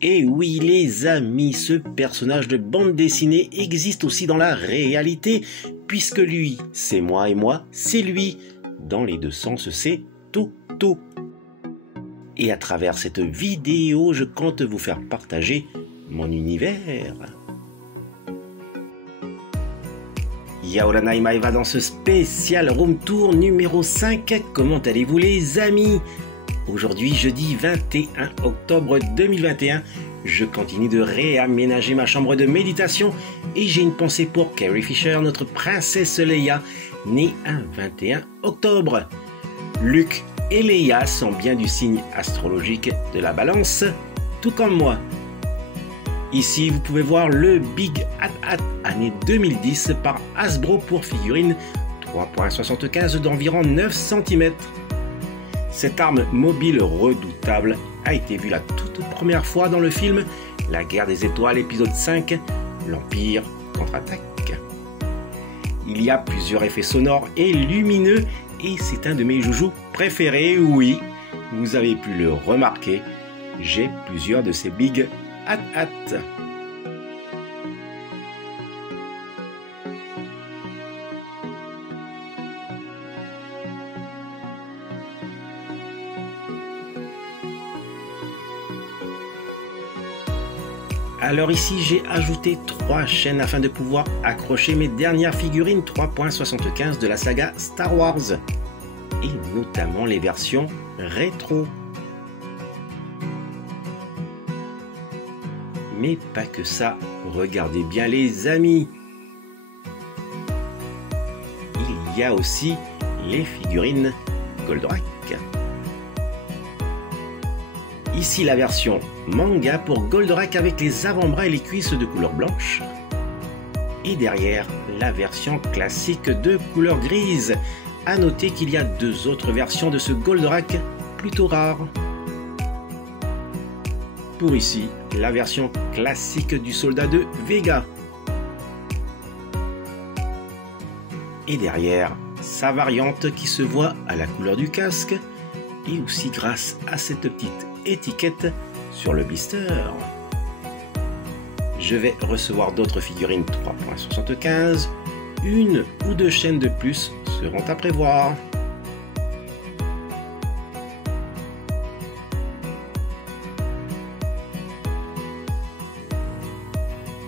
Et oui les amis, ce personnage de bande dessinée existe aussi dans la réalité, puisque lui, c'est moi et moi, c'est lui. Dans les deux sens, c'est Toto. Et à travers cette vidéo, je compte vous faire partager mon univers. Yaola Naimaiva dans ce spécial Room Tour numéro 5. Comment allez-vous les amis? Aujourd'hui, jeudi 21 octobre 2021, je continue de réaménager ma chambre de méditation et j'ai une pensée pour Carrie Fisher, notre princesse Leia, née un 21 octobre. Luke et Leia sont bien du signe astrologique de la balance, tout comme moi. Ici, vous pouvez voir le Big Hat Hat année 2010 par Hasbro pour figurine 3,75 d'environ 9 cm. Cette arme mobile redoutable a été vue la toute première fois dans le film La Guerre des Étoiles épisode 5, l'Empire contre-attaque. Il y a plusieurs effets sonores et lumineux et c'est un de mes joujoux préférés, oui, vous avez pu le remarquer, j'ai plusieurs de ces Big Hat Hat. Alors ici j'ai ajouté 3 chaînes afin de pouvoir accrocher mes dernières figurines 3.75 de la saga Star Wars et notamment les versions rétro. Mais pas que ça, regardez bien les amis. Il y a aussi les figurines Goldorak. Ici la version manga pour Goldorak avec les avant-bras et les cuisses de couleur blanche. Et derrière, la version classique de couleur grise. A noter qu'il y a 2 autres versions de ce Goldorak plutôt rares. Pour ici, la version classique du soldat de Vega. Et derrière, sa variante qui se voit à la couleur du casque et aussi grâce à cette petite étiquette sur le blister. Je vais recevoir d'autres figurines 3.75, 1 ou 2 chaînes de plus seront à prévoir.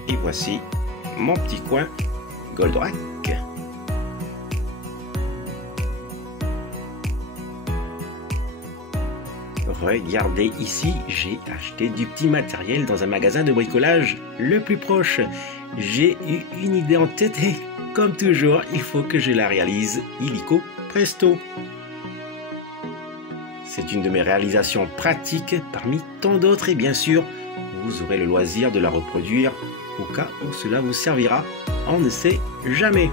Et voici mon petit coin Goldorak. Regardez ici, j'ai acheté du petit matériel dans un magasin de bricolage le plus proche. J'ai eu une idée en tête et comme toujours, il faut que je la réalise illico presto. C'est une de mes réalisations pratiques parmi tant d'autres et bien sûr, vous aurez le loisir de la reproduire au cas où cela vous servira, on ne sait jamais.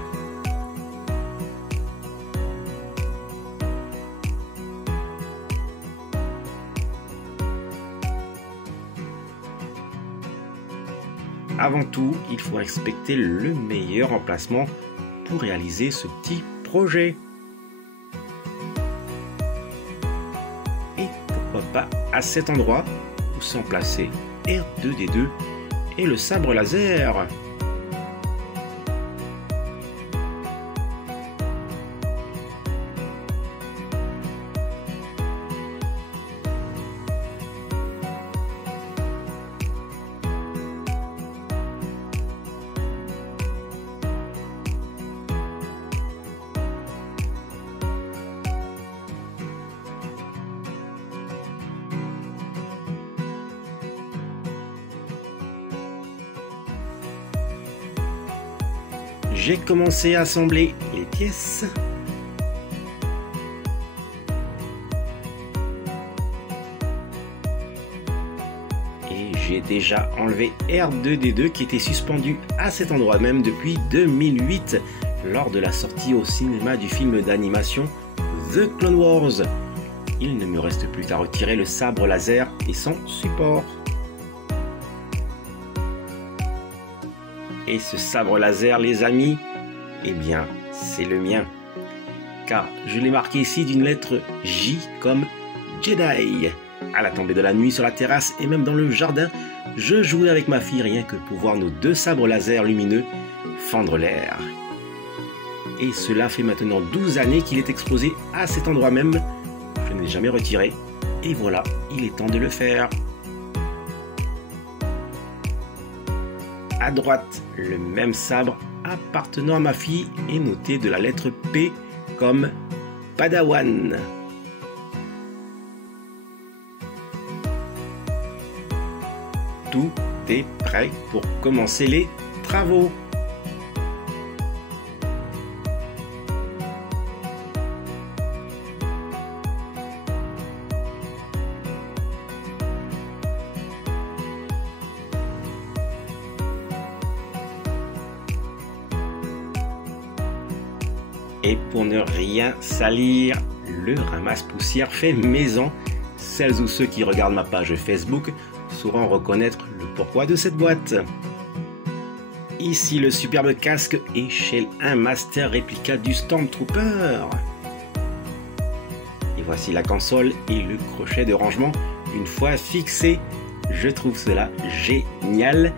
Avant tout, il faut respecter le meilleur emplacement pour réaliser ce petit projet. Et pourquoi pas à cet endroit où sont placés R2-D2 et le sabre laser. J'ai commencé à assembler les pièces. Et j'ai déjà enlevé R2-D2 qui était suspendu à cet endroit même depuis 2008 lors de la sortie au cinéma du film d'animation The Clone Wars. Il ne me reste plus qu'à retirer le sabre laser et son support. Et ce sabre laser, les amis, eh bien, c'est le mien. Car je l'ai marqué ici d'une lettre J comme Jedi. À la tombée de la nuit sur la terrasse et même dans le jardin, je jouais avec ma fille rien que pour voir nos 2 sabres laser lumineux fendre l'air. Et cela fait maintenant 12 années qu'il est exposé à cet endroit même. Je ne l'ai jamais retiré. Et voilà, il est temps de le faire. À droite, le même sabre appartenant à ma fille est noté de la lettre P comme Padawan. Tout est prêt pour commencer les travaux. Et pour ne rien salir, le ramasse-poussière fait maison. Celles ou ceux qui regardent ma page Facebook sauront reconnaître le pourquoi de cette boîte. Ici le superbe casque Échelle 1 Master réplica du Stormtrooper. Et voici la console et le crochet de rangement une fois fixé. Je trouve cela génial,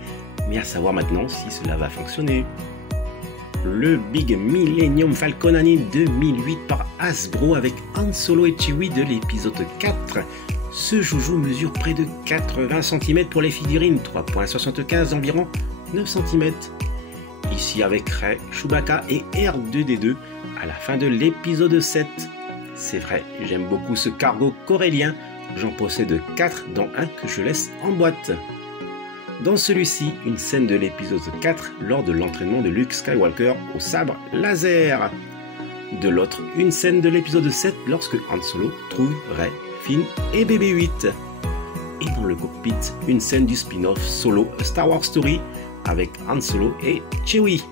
mais à savoir maintenant si cela va fonctionner. Le Big Millennium Falcon année 2008 par Hasbro avec Han Solo et Chewie de l'épisode 4. Ce joujou mesure près de 80 cm pour les figurines, 3,75 environ 9 cm. Ici avec Rey, Chewbacca et R2D2 à la fin de l'épisode 7. C'est vrai, j'aime beaucoup ce cargo corélien, j'en possède 4 dont un que je laisse en boîte. Dans celui-ci, une scène de l'épisode 4 lors de l'entraînement de Luke Skywalker au sabre laser. De l'autre, une scène de l'épisode 7 lorsque Han Solo trouve Rey, Finn et BB-8. Et dans le cockpit, une scène du spin-off Solo A Star Wars Story avec Han Solo et Chewie.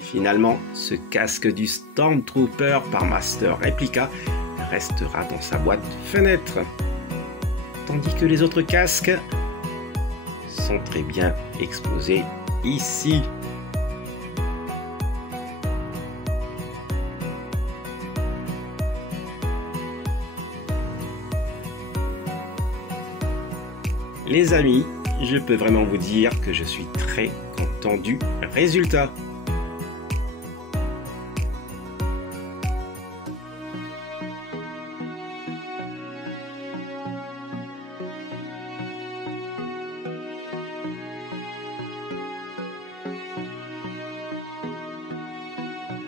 Finalement, ce casque du Stormtrooper par Master Replica restera dans sa boîte fenêtre. Tandis que les autres casques sont très bien exposés ici. Les amis, je peux vraiment vous dire que je suis très content du résultat.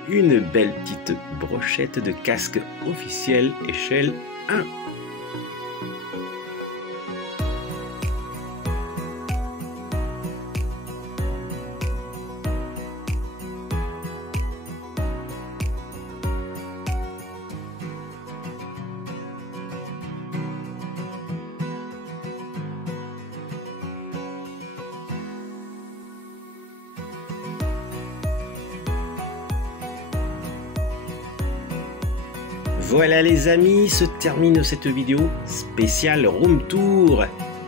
Une belle petite brochette de casque officiel échelle 1. Voilà les amis, se termine cette vidéo spéciale Room Tour.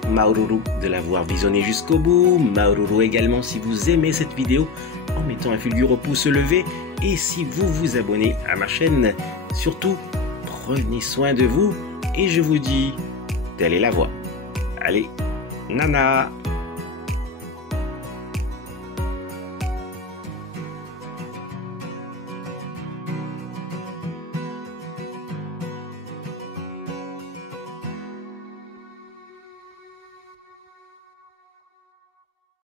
Maororo de l'avoir visionné jusqu'au bout. Maororo également si vous aimez cette vidéo en mettant un fulgure pouce levé. Et si vous vous abonnez à ma chaîne, surtout prenez soin de vous. Et je vous dis, telle est la voie. Allez, nana!